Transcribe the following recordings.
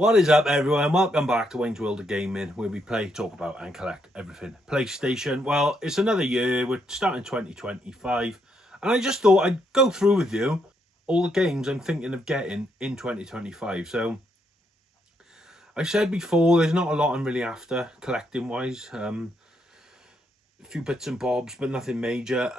What is up, everyone? Welcome back to Wayne's World of Gaming, where we play, talk about and collect everything PlayStation. Well, it's another year. We're starting 2025, and I just thought I'd go through with you all the games I'm thinking of getting in 2025. So I said before, there's not a lot I'm really after collecting wise. A few bits and bobs, but nothing major.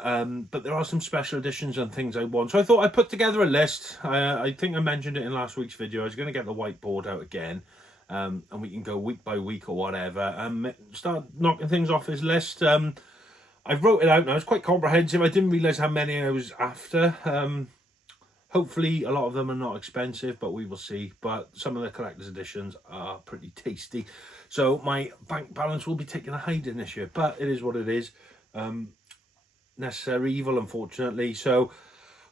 But there are some special editions and things I want. So I thought I'd put together a list. I think I mentioned it in last week's video. I was going to get the whiteboard out again, and we can go week by week or whatever. Start knocking things off his list. I wrote it out now. It's quite comprehensive. I didn't realise how many I was after. Hopefully a lot of them are not expensive, but we will see. But some of the collector's editions are pretty tasty. So my bank balance will be taking a hiding this year, but it is what it is. Necessary evil, unfortunately. So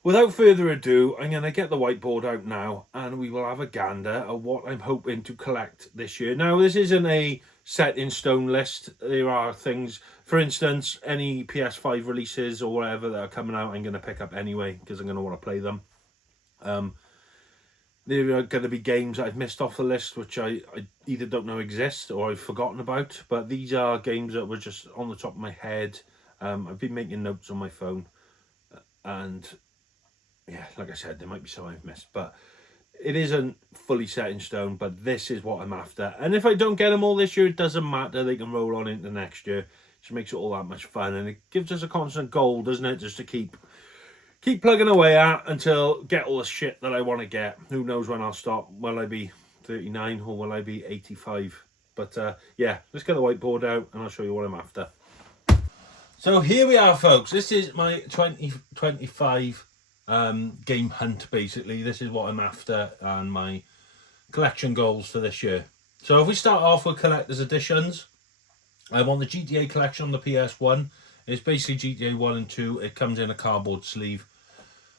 without further ado, I'm going to get the whiteboard out now, and we will have a gander at what I'm hoping to collect this year. Now, this isn't a set in stone list. There are things, for instance, any PS5 releases or whatever that are coming out, I'm going to pick up anyway, because I'm going to want to play them. There are going to be games that I've missed off the list, which I either don't know exist or I've forgotten about. But these are games that were just on the top of my head. I've been making notes on my phone. And yeah, like I said, there might be some I've missed. But it isn't fully set in stone, but this is what I'm after. And if I don't get them all this year, it doesn't matter. They can roll on into next year. It just makes it all that much fun. And it gives us a constant goal, doesn't it? Just to keep plugging away at until get all the shit that I want to get. Who knows when I'll stop? Will I be 39 or will I be 85? But yeah, let's get the whiteboard out and I'll show you what I'm after. So here we are, folks. This is my 2025 game hunt, basically. This is what I'm after and my collection goals for this year. So if we start off with collector's editions, I want the GTA collection on the PS1. It's basically GTA 1 and 2. It comes in a cardboard sleeve.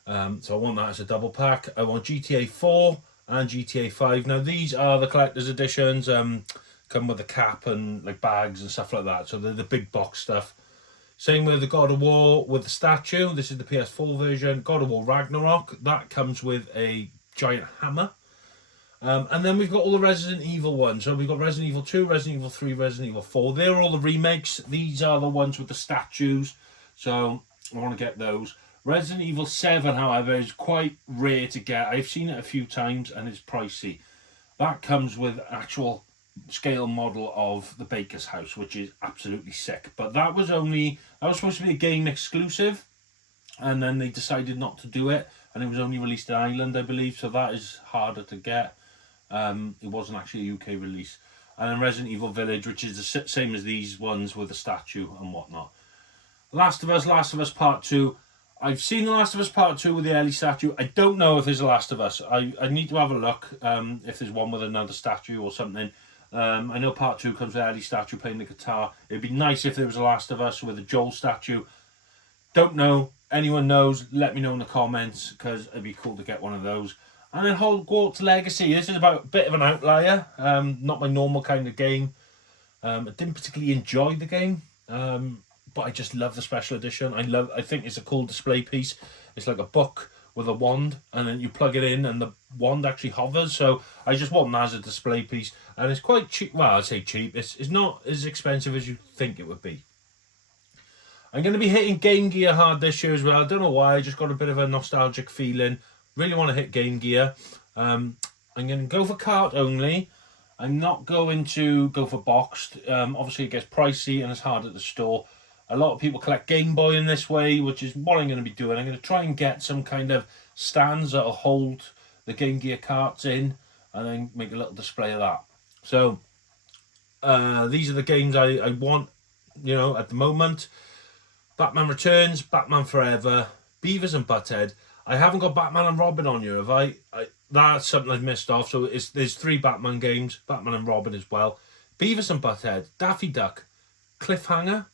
So I want that as a double pack. I want GTA 4 and GTA 5. Now, these are the collector's editions. Come with a cap and like bags and stuff like that. So they're the big box stuff. Same with the God of War with the statue. This is the PS4 version. God of War Ragnarok. That comes with a giant hammer. And then we've got all the Resident Evil ones. So we've got Resident Evil 2, Resident Evil 3, Resident Evil 4. They're all the remakes. These are the ones with the statues. So I want to get those. Resident Evil 7, however, is quite rare to get. I've seen it a few times and it's pricey. That comes with actual scale model of the Baker's house, which is absolutely sick. But that was supposed to be a game exclusive. And then they decided not to do it. And it was only released in Ireland, I believe. So that is harder to get. It wasn't actually a UK release. And then Resident Evil Village, which is the same as these ones with the statue and whatnot. Last of Us Part 2. I've seen The Last of Us Part 2 with the Ellie statue. I don't know if there's a Last of Us. I need to have a look if there's one with another statue or something. I know Part 2 comes with Ellie statue playing the guitar. It'd be nice if there was a Last of Us with a Joel statue. Don't know. Anyone knows, let me know in the comments, because it'd be cool to get one of those. And then Hogwarts Legacy. This is about a bit of an outlier. Not my normal kind of game. I didn't particularly enjoy the game. But I just love the special edition. I think it's a cool display piece. It's like a book with a wand. And then you plug it in and the wand actually hovers. So I just want that as a display piece. And it's quite cheap. Well, I'd say cheap. It's not as expensive as you think it would be. I'm going to be hitting Game Gear hard this year as well. I don't know why. I just got a bit of a nostalgic feeling. Really want to hit Game Gear. I'm going to go for cart only. I'm not going to go for boxed. Obviously, it gets pricey and it's hard at the store. A lot of people collect Game Boy in this way, which is what I'm going to be doing. I'm going to try and get some kind of stands that will hold the Game Gear carts in and then make a little display of that. So, these are the games I want, at the moment. Batman Returns, Batman Forever, Beavis and Butthead. I haven't got Batman and Robin on here, have I? That's something I've missed off. So there's 3 Batman games, Batman and Robin as well. Beavis and Butthead, Daffy Duck, Cliffhanger,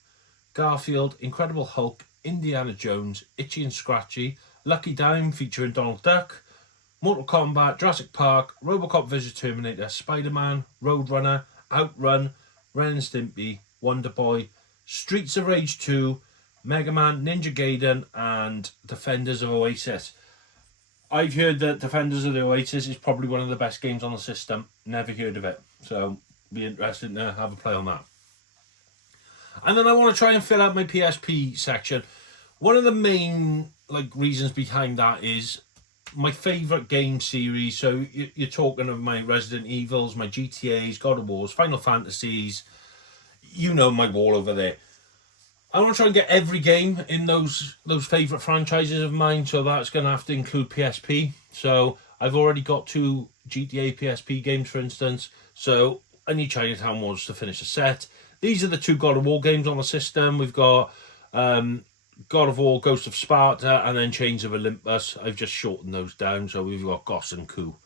Garfield, Incredible Hulk, Indiana Jones, Itchy and Scratchy, Lucky Dime featuring Donald Duck, Mortal Kombat, Jurassic Park, Robocop vs Terminator, Spider-Man, Roadrunner, Outrun, Ren and Stimpy, Wonder Boy, Streets of Rage 2, Mega Man, Ninja Gaiden, and Defenders of Oasis. I've heard that Defenders of the Oasis is probably one of the best games on the system. Never heard of it, so be interested to have a play on that. And then I want to try and fill out my PSP section. One of the main reasons behind that is my favourite game series. So you're talking of my Resident Evils, my GTAs, God of Wars, Final Fantasies. You know my wall over there. I want to try and get every game in those favourite franchises of mine, so that's going to have to include PSP. So I've already got 2 GTA PSP games, for instance, so I need Chinatown Wars to finish the set. These are the 2 God of War games on the system. We've got God of War, Ghost of Sparta, and then Chains of Olympus. I've just shortened those down, so we've got Goss and Coup.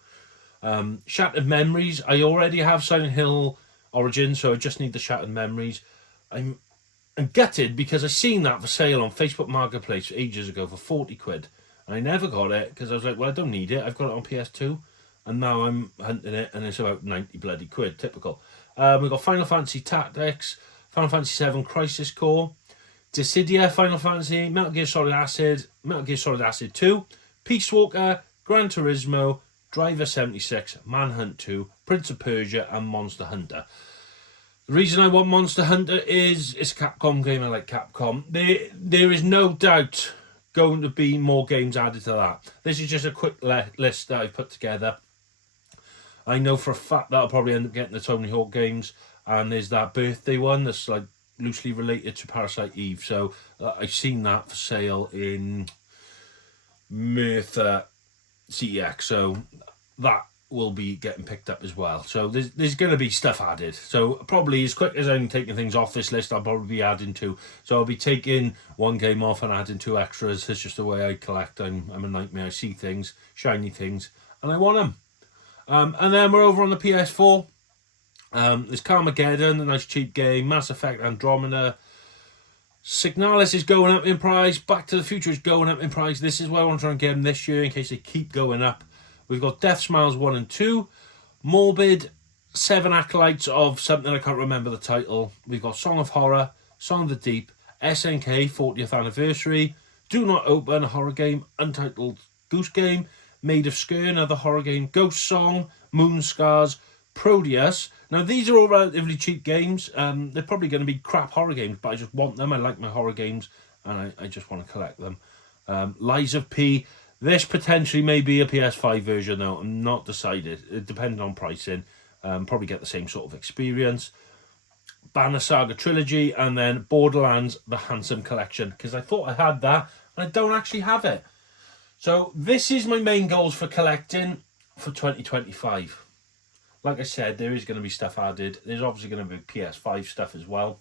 Shattered Memories, I already have Silent Hill Origins, so I just need the Shattered Memories. I'm gutted because I seen that for sale on Facebook Marketplace ages ago for 40 quid. And I never got it because I was like, well, I don't need it. I've got it on PS2. And now I'm hunting it and it's about 90 bloody quid. Typical. We've got Final Fantasy Tactics, Final Fantasy VII Crisis Core, Dissidia, Final Fantasy, Metal Gear Solid Acid, Metal Gear Solid Acid 2, Peace Walker, Gran Turismo, Driver 76, Manhunt 2, Prince of Persia, and Monster Hunter. The reason I want Monster Hunter is it's a Capcom game. I like Capcom. There is no doubt going to be more games added to that. This is just a quick list that I've put together. I know for a fact that I'll probably end up getting the Tony Hawk games, and there's that birthday one that's loosely related to Parasite Eve. So I've seen that for sale in Merthyr CEX. So that will be getting picked up as well. So there's going to be stuff added. So probably as quick as I'm taking things off this list, I'll probably be adding 2. So I'll be taking 1 game off and adding 2 extras. It's just the way I collect. I'm a nightmare. I see things, shiny things, and I want them. And then we're over on the PS4. There's Carmageddon, a nice cheap game. Mass Effect Andromeda. Signalis is going up in price. Back to the Future is going up in price. This is why I want to try and get them this year in case they keep going up. We've got Death Smiles 1 and 2, Morbid, 7 Acolytes of something I can't remember the title. We've got Song of Horror, Song of the Deep, SNK 40th Anniversary, Do Not Open, a horror game, Untitled Goose Game, Made of Skir, another horror game, Ghost Song, Moon Scars, Proteus. Now these are all relatively cheap games. They're probably going to be crap horror games, but I just want them. I like my horror games, and I just want to collect them. Lies of P. This potentially may be a PS5 version though. I'm not decided. It depends on pricing. Probably get the same sort of experience. Banner Saga Trilogy, and then Borderlands The Handsome Collection, because I thought I had that and I don't actually have it. So this is my main goals for collecting for 2025. Like I said, there is going to be stuff added. There's obviously going to be PS5 stuff as well.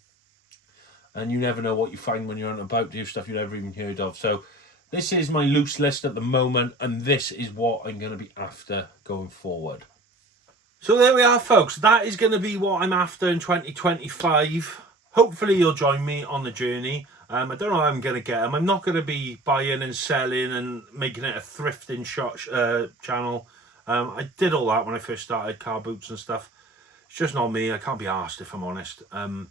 And you never know what you find when you're on about to do stuff you've never even heard of. So this is my loose list at the moment, and this is what I'm going to be after going forward. So there we are, folks. That is going to be what I'm after in 2025. Hopefully you'll join me on the journey. I don't know how I'm going to get them. I'm not going to be buying and selling and making it a thrifting channel. I did all that when I first started, car boots and stuff. It's just not me. I can't be arsed, if I'm honest. And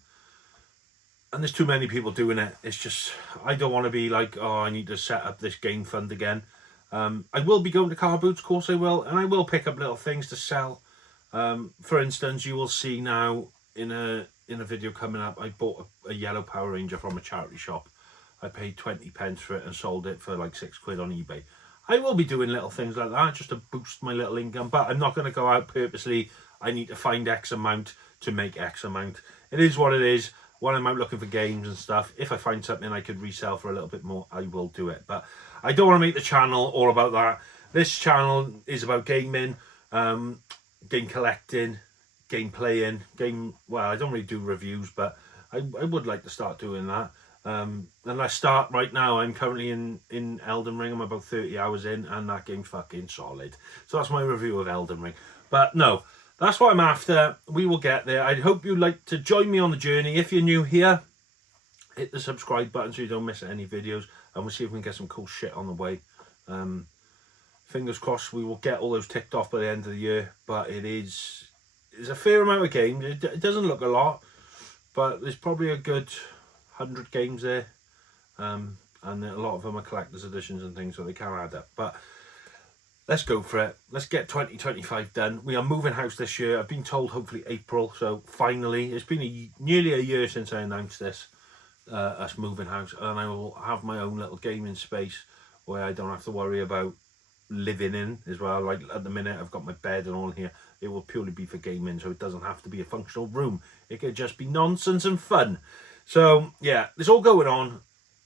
there's too many people doing it. It's just, I don't want to be like, oh, I need to set up this game fund again. I will be going to car boots, of course I will. And I will pick up little things to sell. For instance, you will see now in a video coming up, I bought a yellow Power Ranger from a charity shop. I paid 20 pence for it and sold it for like 6 quid on eBay. I will be doing little things like that just to boost my little income, but I'm not going to go out purposely. I need to find X amount to make X amount. It is what it is. When I'm out looking for games and stuff, if I find something I could resell for a little bit more, I will do it. But I don't want to make the channel all about that. This channel is about gaming, game collecting, game playing, well, I don't really do reviews, but I would like to start doing that. And I start right now. I'm currently in Elden Ring. I'm about 30 hours in, and that game's fucking solid. So that's my review of Elden Ring. But no, that's what I'm after. We will get there. I hope you'd like to join me on the journey. If you're new here, hit the subscribe button so you don't miss any videos, and we'll see if we can get some cool shit on the way. Fingers crossed we will get all those ticked off by the end of the year, but it's a fair amount of games. It doesn't look a lot, but there's probably a good 100 games there, and a lot of them are collector's editions and things, so they can add up. But let's go for it. Let's get 2025 done. We are moving house this year. I've been told hopefully April, so finally. It's been nearly a year since I announced this, us moving house, and I will have my own little gaming space where I don't have to worry about living in as well. Like at the minute I've got my bed and all here. It will purely be for gaming, so it doesn't have to be a functional room. It could just be nonsense and fun. So yeah, there's all going on.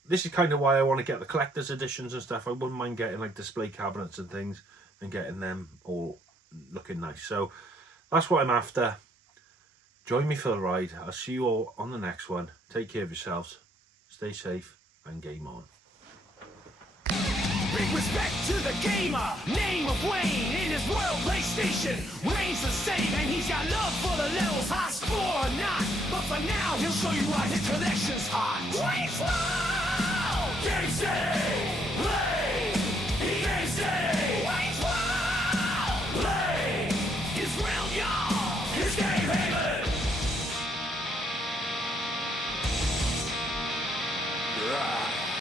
This is kind of why I want to get the collector's editions and stuff. I wouldn't mind getting like display cabinets and things and getting them all looking nice. So that's what I'm after. Join me for the ride. I'll see you all on the next one. Take care of yourselves. Stay safe and game on. Big respect to the gamer, name of Wayne. In his world PlayStation, Wayne's the same, and he's got love for the levels, high score or not. But for now, he'll show you why his collection's hot. Wayne's World! Game stay, play, he game stay. Wayne's World! Play, his realm, y'all, his game haven.